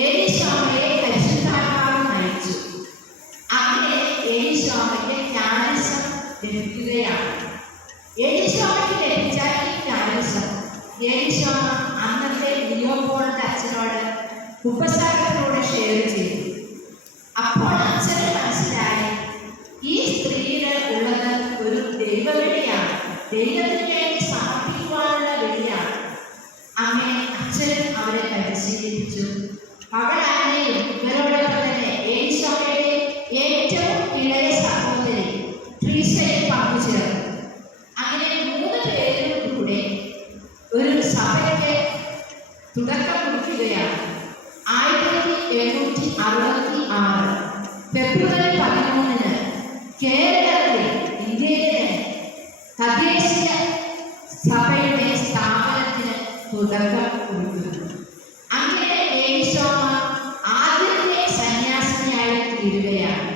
ഏലീശോമയെ പരിശുദ്ധാത്മാവ് നയിച്ചു. അങ്ങനെ ഏലീശോമയ്ക്ക് ജ്ഞാനസം ലഭിക്കുകയാണ്. ഏലീശോമയ്ക്ക് ലഭിച്ച ഈ ജ്ഞാനസം ഏലീശോമ അന്നത്തെ ലിയോപോളിന്റെ അച്ഛനോട് ഉപസാരത്തിലൂടെ ഷെയർ ചെയ്തു. അപ്പോൾ അച്ഛന് മനസ്സിലായി, ഈ സ്ത്രീയിൽ ഉള്ളത് ഒരു ദൈവവിളിയാണ്, ദൈവത്തിന് വേണ്ടി സമർപ്പിക്കുവാനുള്ള വിളിയാണ്. അങ്ങനെ അച്ഛൻ അവരെ പരിശീലിപ്പിച്ചു. മകളാണെയും ഇവരോടൊപ്പം തന്നെ ഏലീശോമയുടെ ഏറ്റവും ഇളയ സഹോദരി ട്രീസയെ പങ്കുചേർന്നു. അങ്ങനെ 3 പേരും കൂടെ ഒരു സഭയ്ക്ക് തുടക്കം കുറിക്കുകയാണ്. 1766 ഫെബ്രുവരി 13 കേരളത്തിൽ, ഇന്ത്യയിലെ തദ്ദേശീയ സഭയുടെ സ്ഥാപനത്തിന് തുടക്കം കുറിക്കുന്നു. അങ്ങനെ ഏലീശോമ ആദ്യത്തെ സന്യാസിനിയായി തീരുകയാണ്.